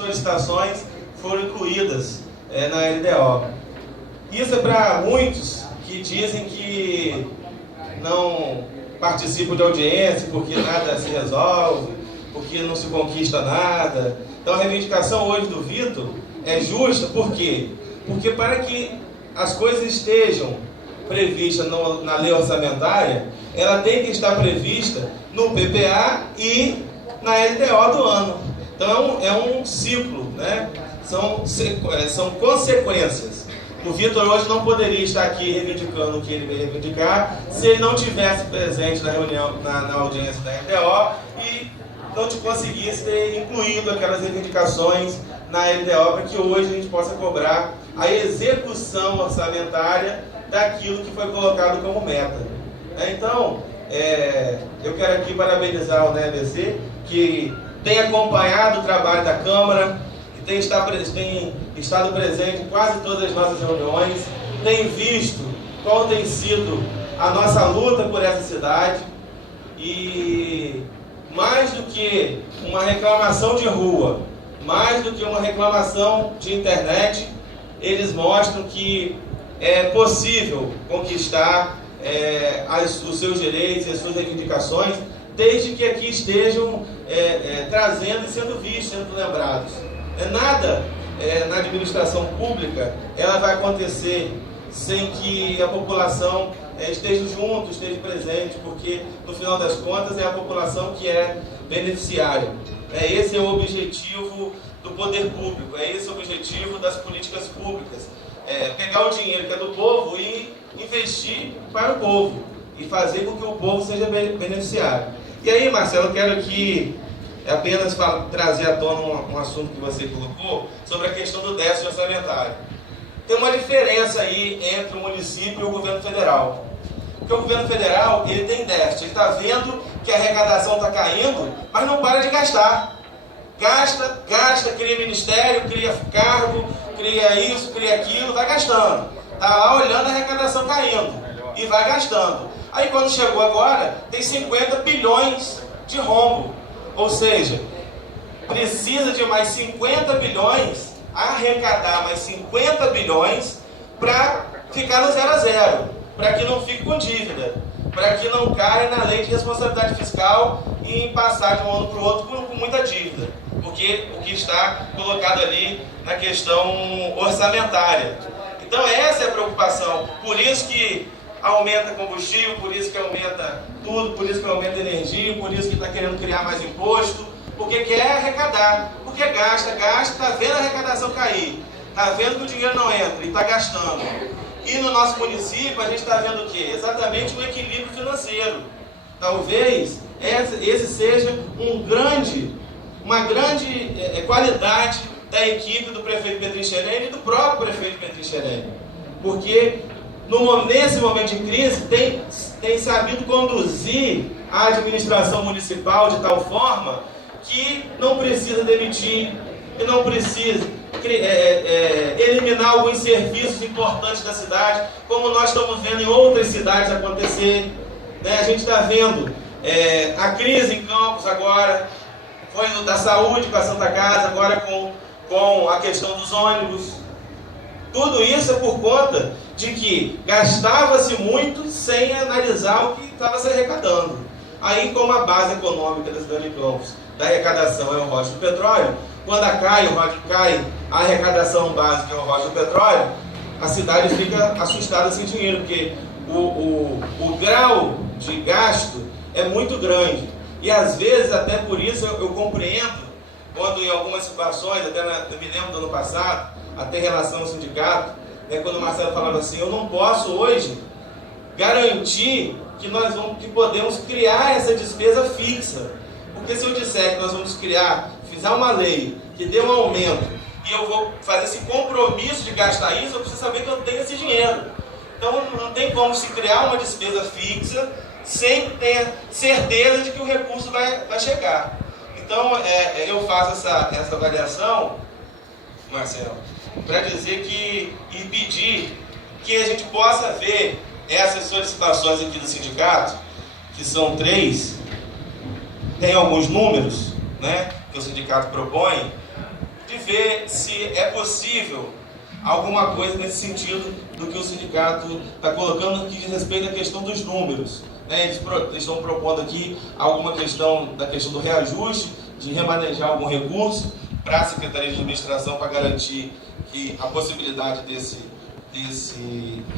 solicitações foram incluídas na LDO. Isso é para muitos que dizem que não participam de audiência porque nada se resolve, porque não se conquista nada. Então a reivindicação hoje do Vitor é justa, por quê? Porque para que as coisas estejam previstas na lei orçamentária, ela tem que estar prevista no PPA e na LDO do ano. Então é um ciclo, né? São consequências. O Vitor hoje não poderia estar aqui reivindicando o que ele veio reivindicar se ele não tivesse presente na reunião, na audiência da LDO e não te conseguisse ter incluído aquelas reivindicações na LDO para que hoje a gente possa cobrar a execução orçamentária daquilo que foi colocado como meta. Então, eu quero aqui parabenizar o NEABC, que tem acompanhado o trabalho da Câmara, que tem estado presente em quase todas as nossas reuniões, tem visto qual tem sido a nossa luta por essa cidade e mais do que uma reclamação de rua, mais do que uma reclamação de internet, eles mostram que é possível conquistar os seus direitos e as suas reivindicações, desde que aqui estejam trazendo e sendo vistos, sendo lembrados. Nada na administração pública ela vai acontecer sem que a população esteja junto, esteja presente, porque no final das contas é a população que é beneficiária. Esse é o objetivo do poder público, esse é o objetivo das políticas públicas. Pegar o dinheiro que é do povo e investir para o povo e fazer com que o povo seja beneficiário. E aí, Marcelo, eu quero aqui apenas trazer à tona um assunto que você colocou sobre a questão do déficit orçamentário. Tem uma diferença aí entre o município e o governo federal. Porque o governo federal, ele tem déficit, ele está vendo que a arrecadação está caindo, mas não para de gastar. Gasta, cria ministério, cria cargo, cria isso, cria aquilo, vai gastando. Está lá olhando a arrecadação caindo e vai gastando. Aí quando chegou agora, tem 50 bilhões de rombo. Ou seja, precisa de mais 50 bilhões, arrecadar mais 50 bilhões para ficar no 0 a 0, para que não fique com dívida, para que não caia na lei de responsabilidade fiscal e em passar de um ano para o outro com muita dívida, porque o que está colocado ali na questão orçamentária. Então essa é a preocupação, por isso que aumenta combustível, por isso que aumenta tudo, por isso que aumenta energia, por isso que está querendo criar mais imposto, porque quer arrecadar, porque gasta, está vendo a arrecadação cair, está vendo que o dinheiro não entra e está gastando. E no nosso município a gente está vendo o quê? Exatamente o equilíbrio financeiro. Talvez esse seja uma grande qualidade da equipe do prefeito Petrincherene e do próprio prefeito Petrincherene, porque nesse momento de crise tem sabido conduzir a administração municipal de tal forma que não precisa demitir, que não precisa eliminar alguns serviços importantes da cidade, como nós estamos vendo em outras cidades acontecer. A gente está vendo a crise em Campos agora, foi da saúde com a Santa Casa, agora com a questão dos ônibus. Tudo isso é por conta de que gastava-se muito sem analisar o que estava se arrecadando. Aí, como a base econômica da cidade de Campos, da arrecadação é o royalties do petróleo, quando cai a arrecadação básica é o royalties do petróleo, a cidade fica assustada sem dinheiro, porque o grau de gasto é muito grande. E às vezes, até por isso, eu compreendo, quando em algumas situações, eu me lembro do ano passado, até em relação ao sindicato, quando o Marcelo falava assim, eu não posso hoje garantir que podemos criar essa despesa fixa. Porque se eu disser que nós vamos fizer uma lei que dê um aumento e eu vou fazer esse compromisso de gastar isso, eu preciso saber que eu tenho esse dinheiro. Então não tem como se criar uma despesa fixa sem ter certeza de que o recurso vai chegar. Então eu faço essa avaliação, Marcelo, para dizer e pedir que a gente possa ver essas solicitações aqui do sindicato, que são 3, tem alguns números, que o sindicato propõe, de ver se é possível alguma coisa nesse sentido do que o sindicato está colocando, que diz respeito à questão dos números. Eles estão propondo aqui alguma questão da questão do reajuste, de remanejar algum recurso para a Secretaria de Administração para garantir que a possibilidade desse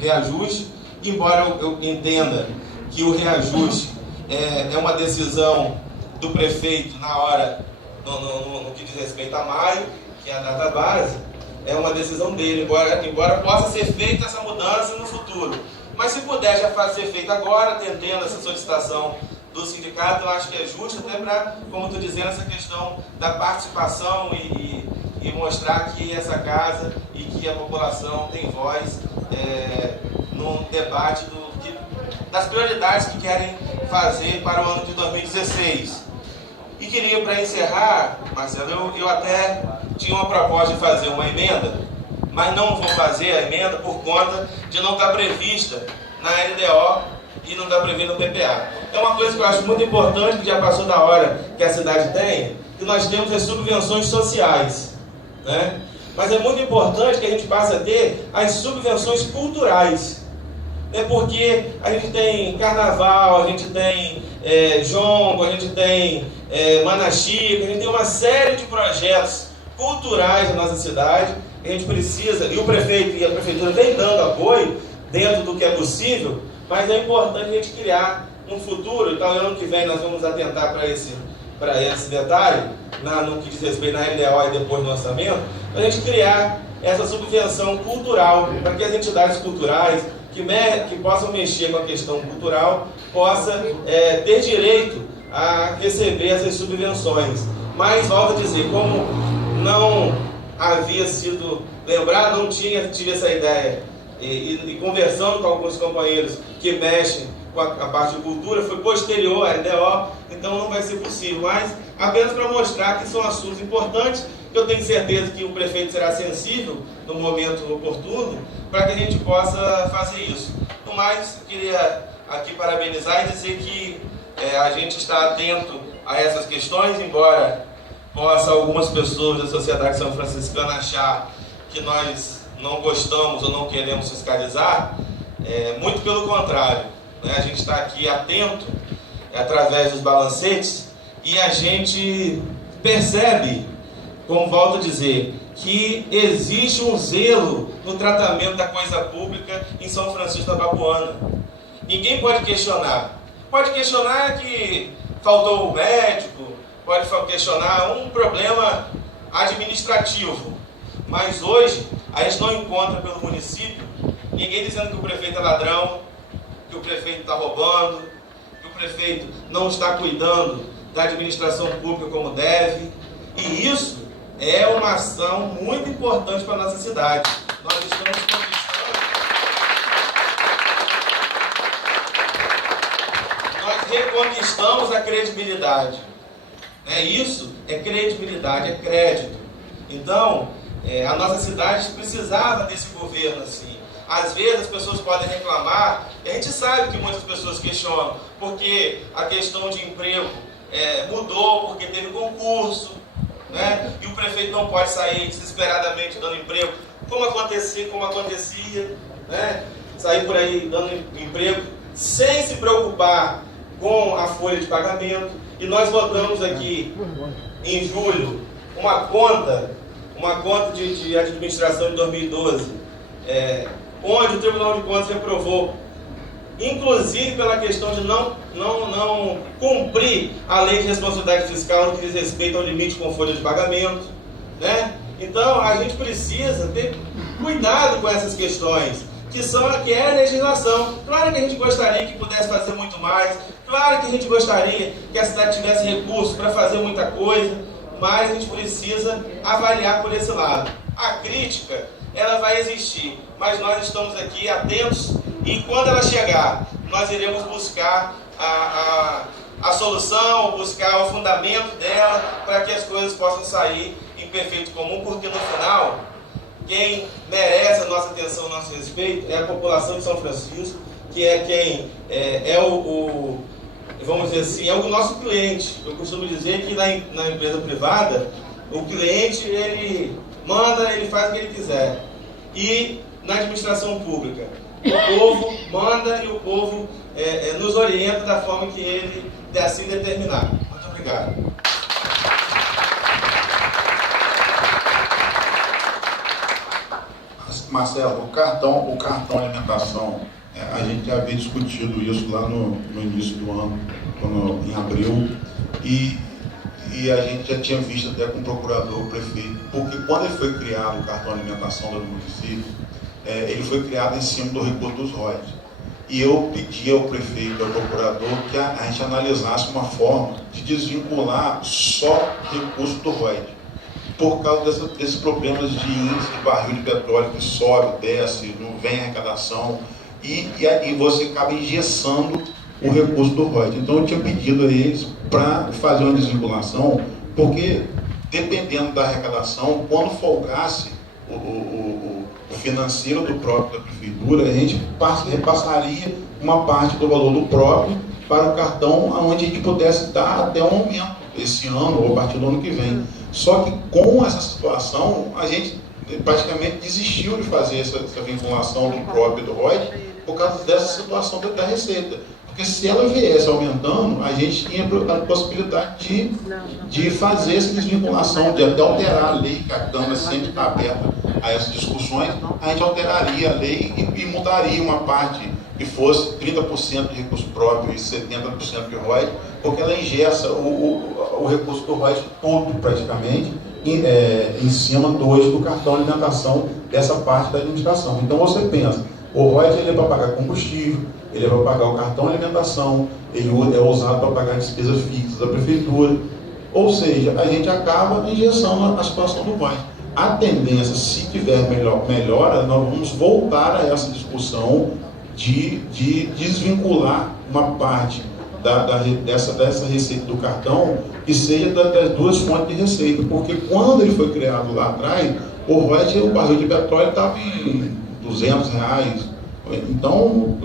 reajuste, embora eu entenda que o reajuste é uma decisão do prefeito na hora, no que diz respeito a maio, que é a data base, é uma decisão dele, embora possa ser feita essa mudança no futuro. Mas se puder já ser feito agora, atendendo essa solicitação do sindicato, eu acho que é justo, até para, como estou dizendo, essa questão da participação e mostrar que essa casa e que a população tem voz no debate das prioridades que querem fazer para o ano de 2016. E queria, para encerrar, Marcelo, eu até tinha uma proposta de fazer uma emenda, mas não vou fazer a emenda por conta de não estar prevista na LDO e não estar prevista no PPA. É uma coisa que eu acho muito importante, que já passou da hora que a cidade tem, que nós temos as subvenções sociais, né? Mas é muito importante que a gente passe a ter as subvenções culturais, né? Porque a gente tem carnaval, a gente tem jongo, a gente tem manaxica, a gente tem uma série de projetos culturais na nossa cidade, que a gente precisa, e o prefeito e a prefeitura vem dando apoio dentro do que é possível, mas é importante a gente criar um futuro. Então, ano que vem nós vamos atentar para esse detalhe, no que diz respeito na LDO e depois no orçamento, para a gente criar essa subvenção cultural, para que as entidades culturais que possam mexer com a questão cultural possam ter direito a receber essas subvenções. Mas, volto a dizer, como não havia sido lembrado, não tive essa ideia, e conversando com alguns companheiros que mexem com a parte de cultura, foi posterior à LDO, então não vai ser possível, mas apenas para mostrar que são assuntos importantes, que eu tenho certeza que o prefeito será sensível no momento oportuno, para que a gente possa fazer isso. No mais, eu queria aqui parabenizar e dizer que a gente está atento a essas questões, embora possa algumas pessoas da sociedade são franciscana achar que nós não gostamos ou não queremos fiscalizar, muito pelo contrário, né? A gente está aqui atento através dos balancetes e a gente percebe, como volto a dizer, que existe um zelo no tratamento da coisa pública em São Francisco da Bapuana. Ninguém pode questionar. Pode questionar que faltou o médico, pode questionar um problema administrativo. Mas hoje, a gente não encontra pelo município ninguém dizendo que o prefeito é ladrão, que o prefeito está roubando, que o prefeito não está cuidando da administração pública como deve. E isso é uma ação muito importante para a nossa cidade. Nós estamos reconquistamos a credibilidade. Isso é credibilidade, é crédito. Então, a nossa cidade precisava desse governo assim. Às vezes as pessoas podem reclamar, e a gente sabe que muitas pessoas questionam, porque a questão de emprego mudou, porque teve concurso, né? E o prefeito não pode sair desesperadamente dando emprego, como acontecia, né? Sair por aí dando emprego, sem se preocupar com a folha de pagamento. E nós votamos aqui, em julho, uma conta de administração de 2012, onde o Tribunal de Contas reprovou, inclusive pela questão de não cumprir a lei de responsabilidade fiscal no que diz respeito ao limite com folha de pagamento, né? Então, a gente precisa ter cuidado com essas questões, que é a legislação. Claro que a gente gostaria que pudesse fazer muito mais, claro que a gente gostaria que a cidade tivesse recursos para fazer muita coisa, mas a gente precisa avaliar por esse lado. A crítica, ela vai existir, mas nós estamos aqui atentos e quando ela chegar, nós iremos buscar a solução, buscar o fundamento dela para que as coisas possam sair em perfeito comum, porque no final, quem merece a nossa atenção, o nosso respeito é a população de São Francisco, que é quem vamos dizer assim, é o nosso cliente. Eu costumo dizer que na empresa privada, O cliente, ele manda, ele faz o que ele quiser. E na administração pública, o povo manda e o povo nos orienta da forma que ele assim determinar. Muito obrigado. Marcelo, o cartão alimentação, a gente já havia discutido isso lá no início do ano, em abril, e a gente já tinha visto até com o procurador, o prefeito, porque quando ele foi criado o cartão alimentação do município, ele foi criado em cima do recurso dos royalties. E eu pedi ao prefeito, ao procurador, que a gente analisasse uma forma de desvincular só recurso do royalties, por causa desses problemas de índice de barril de petróleo que sobe, desce, não vem arrecadação, e você acaba engessando o recurso do royalties. Então eu tinha pedido a eles para fazer uma desvinculação, porque dependendo da arrecadação, quando folgasse o financeiro do próprio da prefeitura, a gente repassaria uma parte do valor do próprio para o cartão, onde a gente pudesse dar até um aumento esse ano ou a partir do ano que vem. Só que com essa situação, a gente praticamente desistiu de fazer essa vinculação do próprio e do royalties por causa dessa situação da receita. Porque se ela viesse aumentando, a gente tinha a possibilidade de fazer essa desvinculação, de até alterar a lei, que a Câmara sempre está aberta a essas discussões, a gente alteraria a lei e mudaria uma parte que fosse 30% de recurso próprio e 70% de royalties, porque ela engessa o recurso do royalties todo, praticamente, em cima hoje do cartão alimentação dessa parte da administração. Então você pensa, o royalties ele é para pagar combustível, ele é para pagar o cartão alimentação, ele é usado para pagar despesas fixas da prefeitura, ou seja, a gente acaba engessando a situação do royalties. A tendência, se tiver melhora, nós vamos voltar a essa discussão de desvincular uma parte dessa receita do cartão que seja das duas fontes de receita, porque quando ele foi criado lá atrás, o royalties, o barril de petróleo estava em R$200. Então,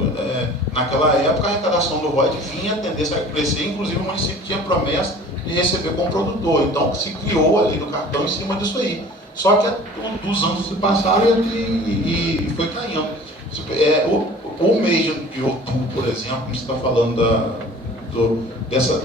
naquela época, a arrecadação do royalties vinha a tendência a crescer, inclusive o município tinha promessa de receber como produtor. Então, se criou ali no cartão em cima disso aí. Só que os anos se passaram e foi caindo. O mês de outubro, por exemplo, a gente está falando dessa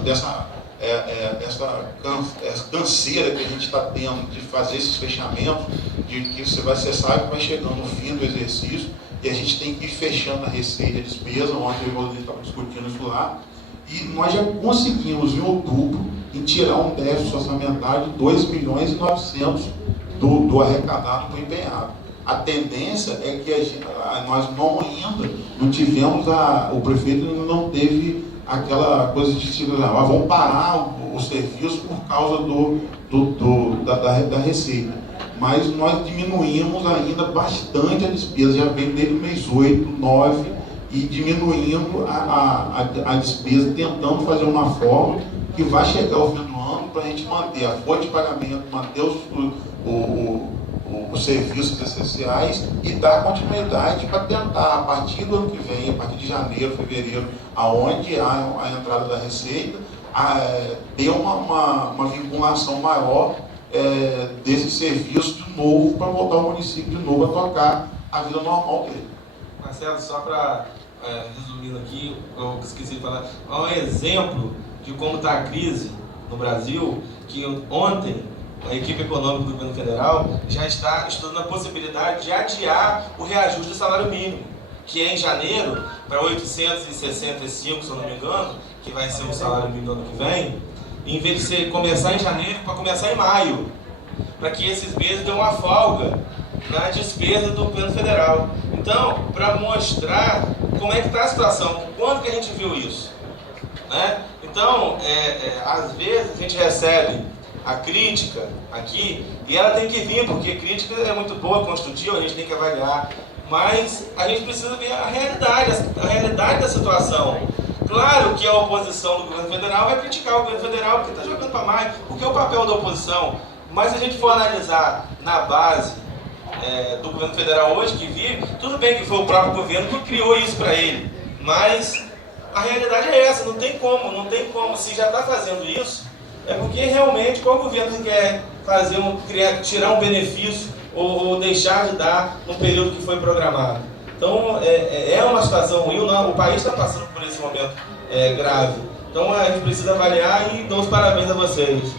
canseira que a gente está tendo de fazer esses fechamentos, de que você sabe que vai chegando o fim do exercício e a gente tem que ir fechando a receita e a despesa. Ontem eu estava discutindo isso lá, e nós já conseguimos em outubro tirar um déficit orçamentário de 2.900.000 do arrecadado para o empenhado. A tendência é que nós não tivemos, o prefeito não teve aquela coisa de vamos parar o serviço por causa da receita. Mas nós diminuímos ainda bastante a despesa, já vem desde o mês 8, 9, e diminuindo a despesa, tentando fazer uma forma que vai chegar ao fim do ano para a gente manter a fonte de pagamento, manter os serviços essenciais e dar continuidade para tentar, a partir do ano que vem, a partir de janeiro, fevereiro, aonde há a entrada da receita, ter uma vinculação maior desse serviço de novo, para voltar o município de novo a tocar a vida normal dele. Marcelo, só para resumindo aqui, eu esqueci de falar, é um exemplo de como está a crise no Brasil, que ontem a equipe econômica do governo federal já está estudando a possibilidade de adiar o reajuste do salário mínimo, que é em janeiro, para 865, se eu não me engano, que vai ser o salário mínimo do ano que vem, em vez de começar em janeiro, para começar em maio, para que esses meses dêem uma folga na despesa do governo federal. Então, para mostrar como é que está a situação, quando que a gente viu isso? Né? Então, às vezes a gente recebe a crítica aqui, e ela tem que vir, porque crítica é muito boa, construtiva, a gente tem que avaliar, mas a gente precisa ver a realidade da situação. Claro que a oposição do governo federal vai criticar o governo federal porque está jogando para mais, porque é o papel da oposição. Mas se a gente for analisar na base do governo federal hoje que vive, tudo bem que foi o próprio governo que criou isso para ele, mas a realidade é essa, não tem como, se já está fazendo isso, é porque realmente qual governo quer tirar um benefício ou deixar de dar no período que foi programado. Então, é uma situação ruim, o país está passando por esse momento grave. Então, a gente precisa avaliar e dou os parabéns a vocês.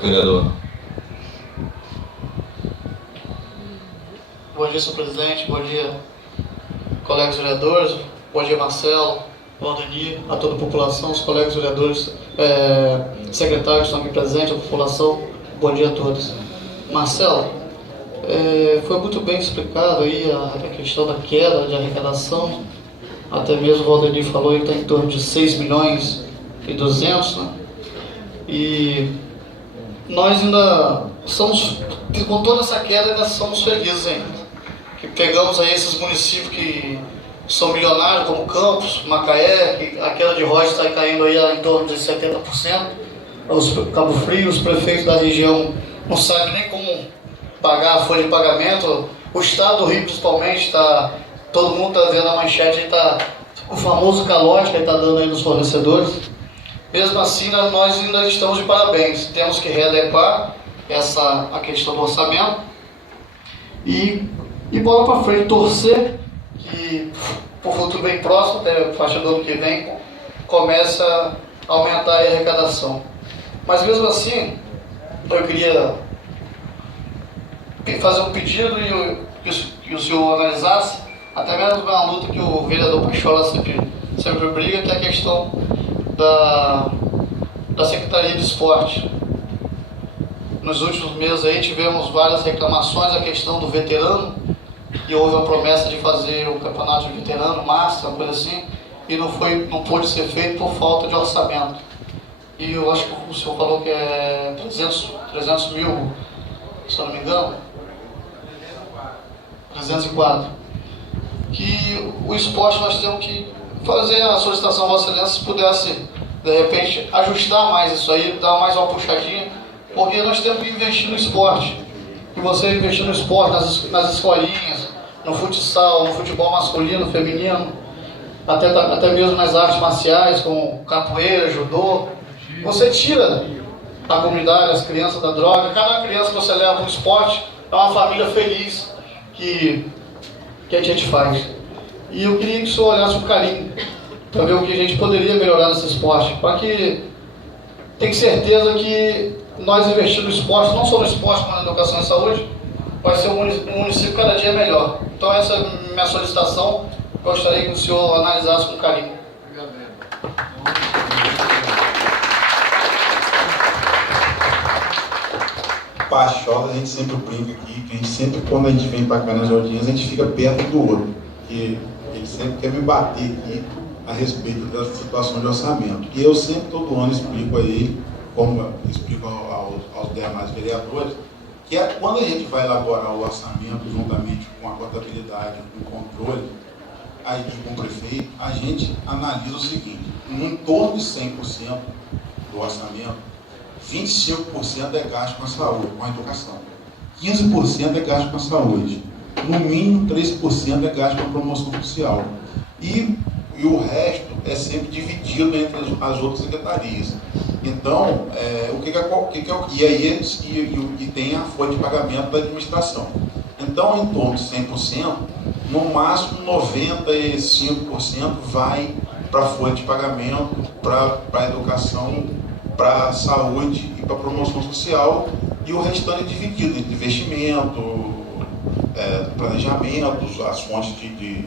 Vereador. Bom dia, senhor presidente. Bom dia, colegas vereadores. Bom dia, Marcelo, Valdemir, a toda a população, os colegas vereadores, secretários que estão aqui presentes, a população. Bom dia a todos. Marcelo, foi muito bem explicado aí a questão da queda de arrecadação. Até mesmo o Valdemir falou que está em torno de 6 milhões e 200, né? E nós ainda somos, com toda essa queda, ainda somos felizes ainda. Que pegamos aí esses municípios que são milionários, como Campos, Macaé, que a queda de rocha está caindo aí em torno de 70%. Cabo Frio, os prefeitos da região não sabem nem como pagar a folha de pagamento. O estado do Rio, principalmente, todo mundo está vendo a manchete, está o famoso calote que ele está dando aí nos fornecedores. Mesmo assim, nós ainda estamos de parabéns. Temos que readequar a questão do orçamento e bola para frente, torcer que por futuro bem próximo, até a partir do ano que vem, comece a aumentar a arrecadação. Mas mesmo assim, eu queria fazer um pedido e o senhor analisasse, até mesmo uma luta que o vereador Pachola sempre briga, que é a questão da Secretaria de Esporte. Nos últimos meses aí tivemos várias reclamações a questão do veterano, e houve a promessa de fazer o campeonato de veterano, massa, uma coisa assim, e não pôde ser feito por falta de orçamento. E eu acho que o senhor falou que é 300 mil, se eu não me engano, 304. Que o esporte nós temos que fazer a solicitação a Vossa Excelência, se pudesse, de repente, ajustar mais isso aí, dar mais uma puxadinha, porque nós temos que investir no esporte. E você investir no esporte, nas escolinhas, no futsal, no futebol masculino, feminino, até mesmo nas artes marciais, como capoeira, judô, você tira a comunidade, as crianças da droga. Cada criança que você leva no esporte é uma família feliz que a gente faz. E eu queria que o senhor olhasse com carinho para ver o que a gente poderia melhorar nesse esporte, para que tenho certeza que nós investimos no esporte, não só no esporte, como na educação e saúde, vai ser um município cada dia melhor. Então essa é a minha solicitação, gostaria que o senhor analisasse com carinho. Pachola, a gente sempre brinca aqui, que a gente sempre, quando a gente vem para cá nas audiências, a gente fica perto do outro, porque ele sempre quer me bater aqui a respeito da situação de orçamento. E eu sempre, todo ano, explico a ele, como eu explico aos demais vereadores, que é quando a gente vai elaborar o orçamento, juntamente com a contabilidade, com o controle, aí com o prefeito, a gente analisa o seguinte: em torno de 100% do orçamento, 25% é gasto com a saúde, com a educação, 15% é gasto com a saúde, no mínimo 3% é gasto com a promoção social, e o resto é sempre dividido entre as outras secretarias. Então, e tem a folha de pagamento da administração. Então, em torno de 100%, no máximo 95% vai para a folha de pagamento, para a educação, para a saúde e para a promoção social, e o restante é dividido entre investimento, planejamentos, as fontes de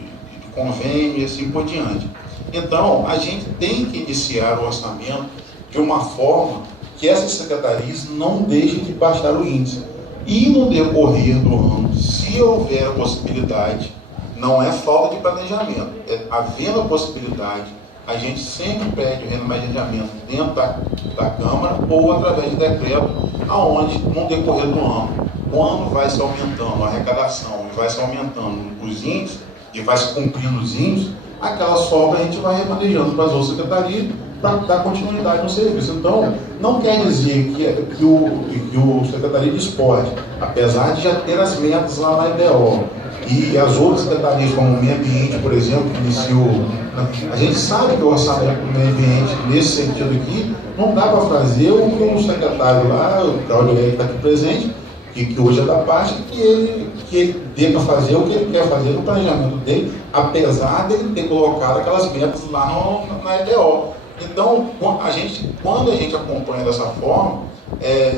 convênio e assim por diante. Então, a gente tem que iniciar o orçamento de uma forma que essas secretarias não deixem de baixar o índice. E no decorrer do ano, se houver a possibilidade, não é falta de planejamento, havendo a possibilidade, a gente sempre pede o remanejamento dentro da Câmara ou através de decreto, aonde no decorrer do ano, quando vai se aumentando a arrecadação e vai se aumentando os índices, e vai se cumprindo os índices, aquela sobra a gente vai remanejando para as outras secretarias, para dar continuidade no serviço. Então, não quer dizer que o Secretaria de Esporte, apesar de já ter as metas lá na IDO, e as outras secretarias, como o Meio Ambiente, por exemplo, que iniciou, a gente sabe que o orçamento do meio ambiente, nesse sentido aqui, não dá para fazer o que o secretário lá, o Claudio que está aqui presente, que hoje é da parte, que ele dê para fazer o que ele quer fazer no planejamento dele, apesar dele ter colocado aquelas metas lá na IDO. Então, quando a gente acompanha dessa forma,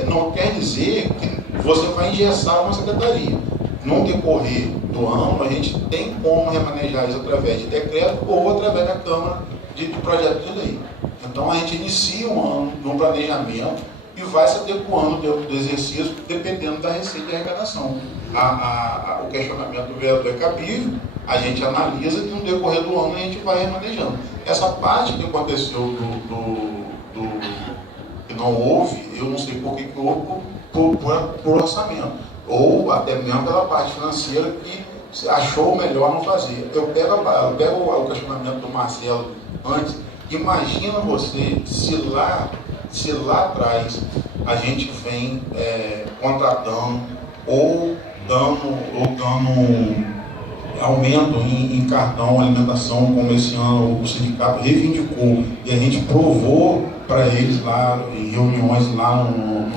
não quer dizer que você vai engessar uma secretaria. No decorrer do ano, a gente tem como remanejar isso através de decreto ou através da Câmara de projeto de lei. Então, a gente inicia um ano no planejamento e vai se adequando do exercício, dependendo da receita e arrecadação. O questionamento do vereador é cabível, a gente analisa e no decorrer do ano a gente vai remanejando. Essa parte que aconteceu que não houve, eu não sei por que houve, por orçamento. Ou até mesmo pela parte financeira que achou melhor não fazer. Eu pego o questionamento do Marcelo antes. Imagina você se lá atrás a gente vem contratando ou dando aumento em cartão alimentação, como esse ano o sindicato reivindicou e a gente provou para eles lá em reuniões lá,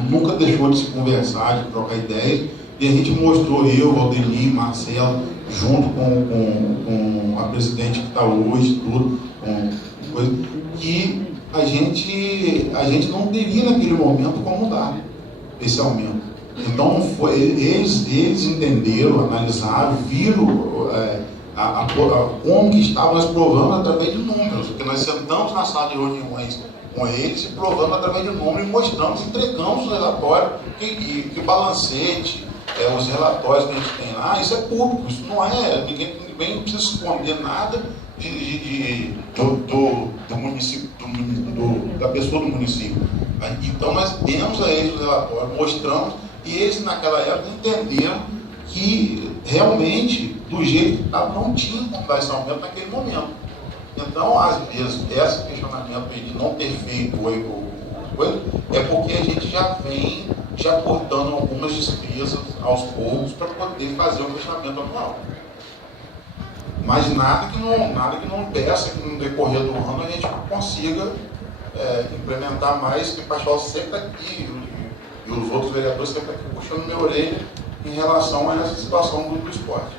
nunca deixou de se conversar, de trocar ideias, e a gente mostrou, eu, Valdeli, Marcelo, junto com a presidente que está hoje, tudo, que a gente não teria naquele momento como dar esse aumento. Então eles entenderam, analisaram, viram como que estavam nós provando através de números, porque nós sentamos na sala de reuniões com eles e provamos através de números e mostramos, entregamos o relatório, que balancete, os relatórios que a gente tem lá, isso é público, isso não é, ninguém não precisa esconder nada do município, da pessoa do município. Então nós demos a eles o relatório, mostramos, e eles naquela época entenderam que realmente, do jeito que estava, não tinha como dar esse aumento naquele momento. Então, às vezes, esse questionamento de não ter feito coisa é porque a gente já vem cortando algumas despesas aos poucos para poder fazer o fechamento anual. Mas nada que não impeça que no decorrer do ano a gente consiga implementar mais, que o Pascoal sempre está aqui, e os outros vereadores sempre estão aqui puxando minha orelha em relação a essa situação do esporte.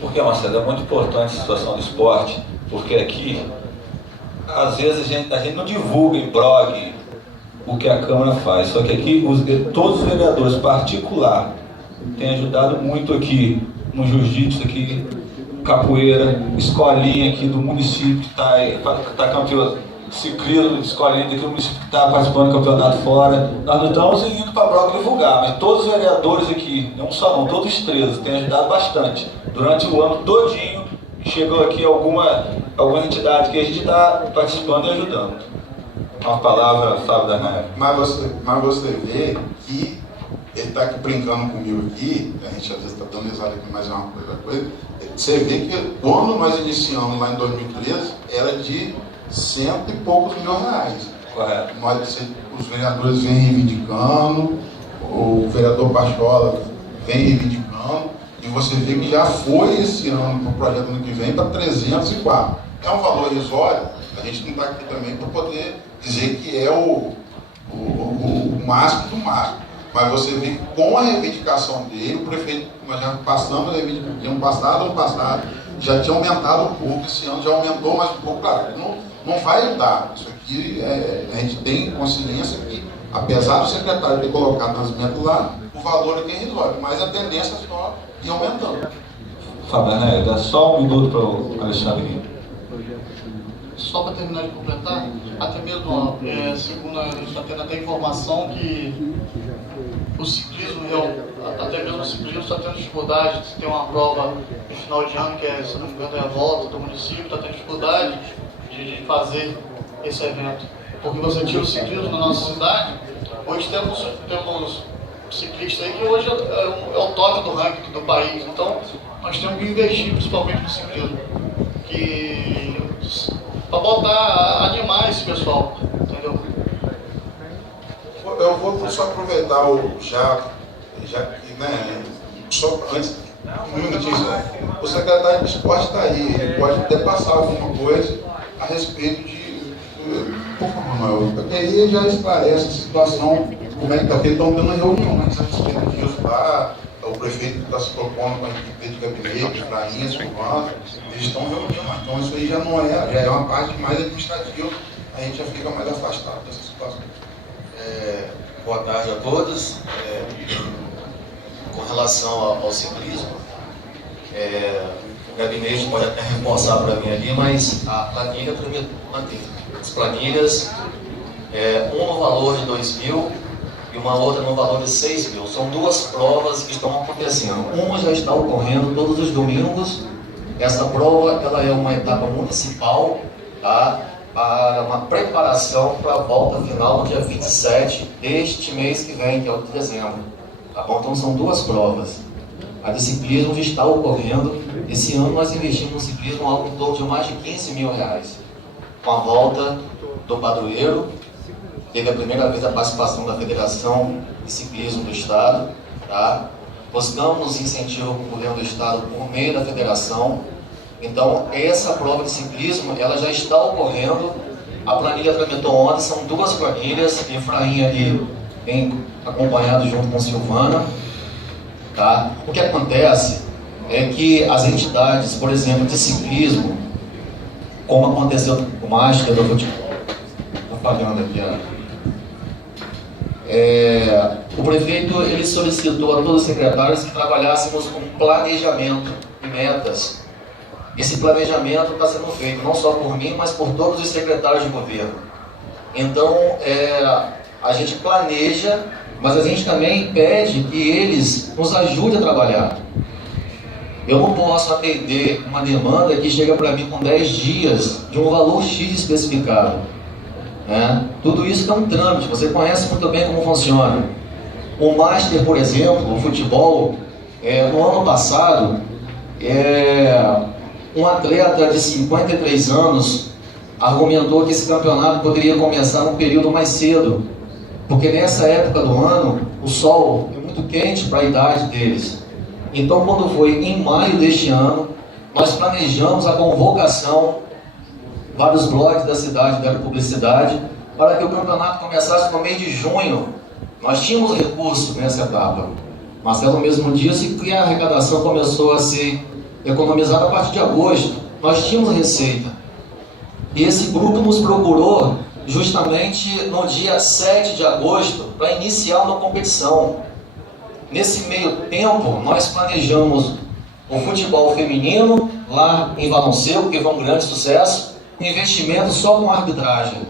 Porque, Marcelo, é muito importante a situação do esporte, porque aqui, às vezes, a gente não divulga em blog o que a Câmara faz, só que aqui todos os vereadores particulares têm ajudado muito aqui no jiu-jitsu, aqui, capoeira, escolinha aqui do município que está campeão, ciclismo, escolinha daqui do município que está participando do campeonato fora. Nós não estamos indo para blog divulgar, mas todos os vereadores aqui, não só não, todos os 13, têm ajudado bastante. Durante o ano todinho, chegou aqui alguma entidade que a gente está participando e ajudando. Uma palavra, Fábio Danael. Mas você vê que ele está aqui brincando comigo aqui, a gente às vezes está dando risada aqui, mas é uma coisa. Você vê que quando nós iniciamos lá em 2013, era de cento e poucos milhões de reais. Correto. Os vereadores vêm reivindicando, o vereador Pachola vem reivindicando, e você vê que já foi esse ano, para o projeto ano que vem, para 304. É um valor irrisório, a gente não está aqui também para poder dizer que é o máximo do máximo. Mas você vê que com a reivindicação dele, o prefeito, nós já passamos a reivindicação, ano passado, já tinha aumentado um pouco, esse ano já aumentou mais um pouco, claro, não vai mudar. Isso aqui, a gente tem consciência que, apesar do secretário ter colocado nas metas lá, o valor aqui é irrisório, mas a tendência é só ir aumentando. Fábio, dá só um minuto para o Alexandre. Só para terminar de completar, até mesmo, segundo a gente está tendo até informação que o ciclismo, até mesmo o ciclismo está tendo dificuldade de ter uma prova no final de ano, que é, se não me engano, é a volta do município, está tendo dificuldade de fazer esse evento. Porque você tira o ciclismo na nossa cidade, hoje temos ciclistas aí que hoje é o top do ranking do país, então nós temos que investir principalmente no ciclismo, que para botar animais, pessoal, entendeu? Eu vou só aproveitar já que, né, só antes, um minutinho só. O secretário de esporte está aí, ele pode até passar alguma coisa a respeito de, por favor, Manuel, porque aí já esclarece a situação, como é que está tendo, estão dando reuniões a respeito disso lá, o prefeito está se propondo com a equipe de gabinete, prainhas, urbanas, eles estão reunindo, então isso aí já não é, já é uma parte mais administrativa, a gente já fica mais afastado dessa situação. Boa tarde a todos. Com relação ao ciclismo, o gabinete pode até reforçar para mim ali, mas a planilha para mim mantém. As planilhas, uma no valor de 2.000 e uma outra no valor de 6.000. São duas provas que estão acontecendo. Uma já está ocorrendo todos os domingos. Essa prova ela é uma etapa municipal, tá? Para uma preparação para a volta final no dia 27 deste mês que vem, que é o de dezembro. Tá bom? Então são duas provas. A de ciclismo já está ocorrendo. Esse ano nós investimos no ciclismo algo em torno de mais de 15 mil reais. Com a volta do padroeiro, teve a primeira vez a participação da Federação de Ciclismo do Estado. Tá? Buscamos incentivo para o governo do Estado por meio da Federação. Então, essa prova de ciclismo, ela já está ocorrendo. A planilha tramitou ontem, são duas planilhas, Efraim ali acompanhado junto com Silvana. Tá? O que acontece é que as entidades, por exemplo, de ciclismo, como aconteceu com o Master do futebol, estou falhando aqui, o prefeito ele solicitou a todos os secretários que trabalhássemos com planejamento e metas. Esse planejamento está sendo feito não só por mim, mas por todos os secretários de governo. Então, a gente planeja, mas a gente também pede que eles nos ajudem a trabalhar. Eu não posso atender uma demanda que chega para mim com 10 dias de um valor X especificado. Né? Tudo isso é um trâmite, você conhece muito bem como funciona. O Master, por exemplo, o futebol, no ano passado, um atleta de 53 anos argumentou que esse campeonato poderia começar num período mais cedo, porque nessa época do ano o sol é muito quente para a idade deles. Então, quando foi em maio deste ano, nós planejamos a convocação, vários blogs da cidade deram publicidade, para que o campeonato começasse no mês de junho. Nós tínhamos recurso nessa etapa. Marcelo mesmo disse que a arrecadação começou a ser economizada a partir de agosto. Nós tínhamos receita. E esse grupo nos procurou justamente no dia 7 de agosto para iniciar uma competição. Nesse meio tempo, nós planejamos o futebol feminino lá em Valonseco, que foi um grande sucesso, investimento só com arbitragem.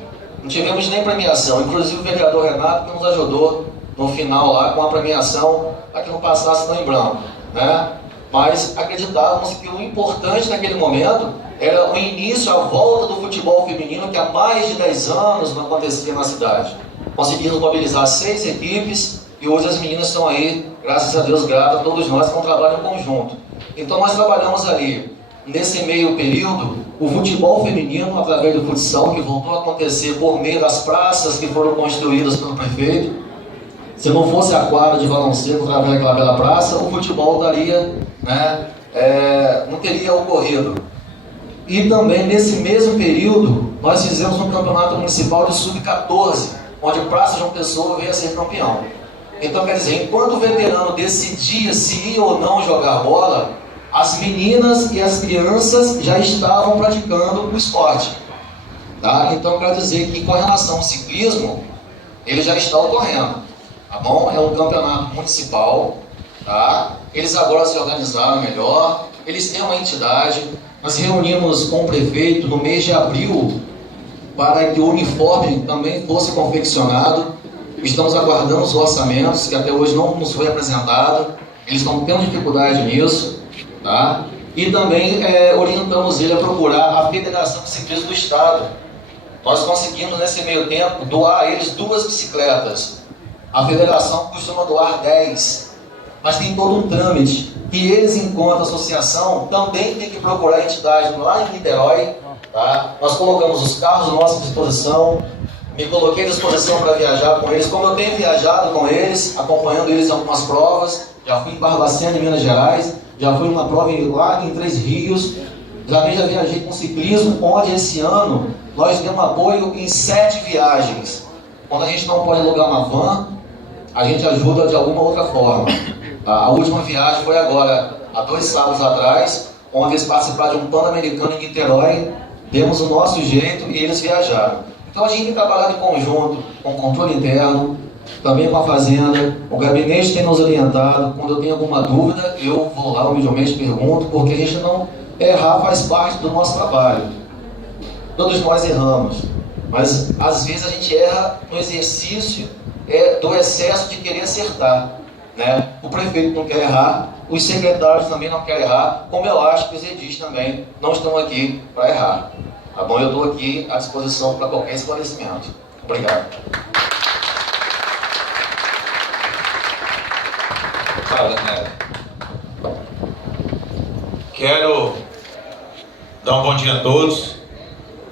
Não tivemos nem premiação, inclusive o vereador Renato que nos ajudou no final lá com a premiação para que não passasse tão em branco, né? Mas acreditávamos que o importante naquele momento era o início, a volta do futebol feminino, que há mais de 10 anos não acontecia na cidade. Conseguimos mobilizar 6 equipes e hoje as meninas estão aí, graças a Deus, gratas a todos nós que não trabalham em conjunto. Então nós trabalhamos ali, nesse meio período, o futebol feminino, através do futsal, que voltou a acontecer por meio das praças que foram construídas pelo prefeito. Se não fosse a quadra de Valonseco, através daquela bela praça, o futebol daria, né, não teria ocorrido. E também, nesse mesmo período, nós fizemos um campeonato municipal de sub-14, onde o Praça João Pessoa veio a ser campeão. Então, quer dizer, enquanto o veterano decidia se ia ou não jogar bola, as meninas e as crianças já estavam praticando o esporte. Tá? Então, quer dizer que, com relação ao ciclismo, ele já está ocorrendo. Tá bom? É um campeonato municipal. Tá? Eles agora se organizaram melhor, eles têm uma entidade. Nós reunimos com o prefeito no mês de abril para que o uniforme também fosse confeccionado. Estamos aguardando os orçamentos, que até hoje não nos foi apresentado. Eles estão tendo dificuldade nisso. Tá? E também orientamos ele a procurar a Federação de Ciclismo do Estado. Nós conseguimos, nesse meio tempo, doar a eles 2 bicicletas. A federação costuma doar 10. Mas tem todo um trâmite. E eles, enquanto associação, também tem que procurar a entidade lá em Niterói Tá? Nós colocamos os carros à nossa disposição, me coloquei à disposição para viajar com eles, como eu tenho viajado com eles, acompanhando eles em algumas provas. Já fui em Barbacena, em Minas Gerais, já fui em uma prova lá em Três Rios, já viajei com ciclismo, onde esse ano nós demos apoio em 7 viagens. Quando a gente não pode alugar uma van, a gente ajuda de alguma outra forma. A última viagem foi agora, há 2 sábados atrás, onde eles participaram de um Pan-Americano em Niterói, demos o nosso jeito e eles viajaram. Então a gente tem trabalhado em conjunto, com o controle interno, também com a Fazenda, o gabinete tem nos orientado. Quando eu tenho alguma dúvida, eu vou lá humildemente pergunto, porque a gente não errar faz parte do nosso trabalho. Todos nós erramos, mas às vezes a gente erra no exercício do excesso de querer acertar, né? O prefeito não quer errar, os secretários também não querem errar, como eu acho que os edis também não estão aqui para errar. Tá bom? Eu estou aqui à disposição para qualquer esclarecimento. Obrigado. Quero dar um bom dia a todos,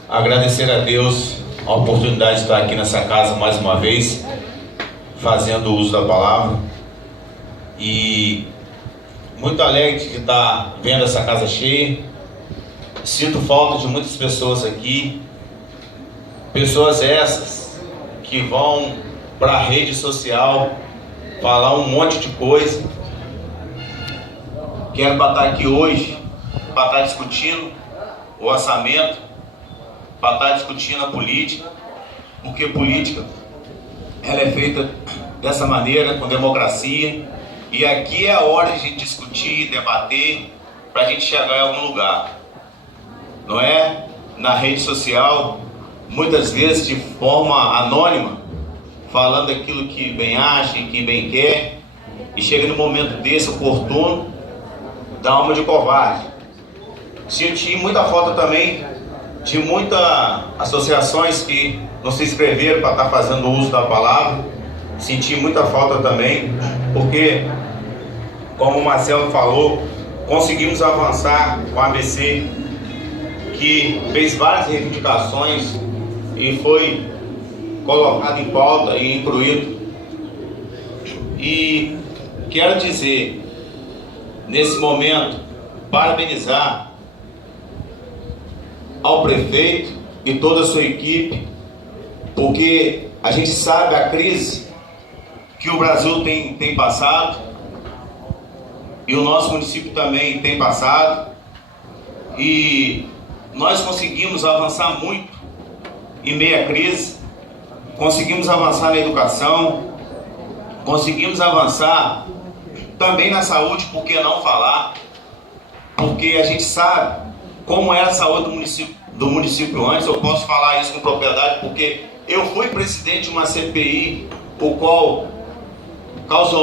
agradecer a Deus a oportunidade de estar aqui nessa casa mais uma vez, fazendo uso da palavra, e muito alegre de estar vendo essa casa cheia. Sinto falta de muitas pessoas aqui, pessoas essas que vão para a rede social falar um monte de coisa. Quero estar aqui hoje para estar discutindo o orçamento, para estar discutindo a política, porque política ela é feita dessa maneira, com democracia, e aqui é a hora de a gente discutir, debater, para a gente chegar em algum lugar. Não é na rede social, muitas vezes de forma anônima, falando aquilo que bem acha e que bem quer, e chega no momento desse oportuno, dá alma de covarde. Senti muita falta também de muitas associações que não se inscreveram para estar fazendo uso da palavra. Senti muita falta também, porque, como o Marcelo falou, conseguimos avançar com a ABC, que fez várias reivindicações e foi colocado em pauta e incluído. E quero dizer, nesse momento, parabenizar ao prefeito e toda a sua equipe, porque a gente sabe a crise que o Brasil tem passado, e o nosso município também tem passado, e nós conseguimos avançar muito em meio à crise, conseguimos avançar na educação, conseguimos avançar também na saúde, por que não falar? Porque a gente sabe como era a saúde do município antes. Eu posso falar isso com propriedade, porque eu fui presidente de uma CPI, o qual causou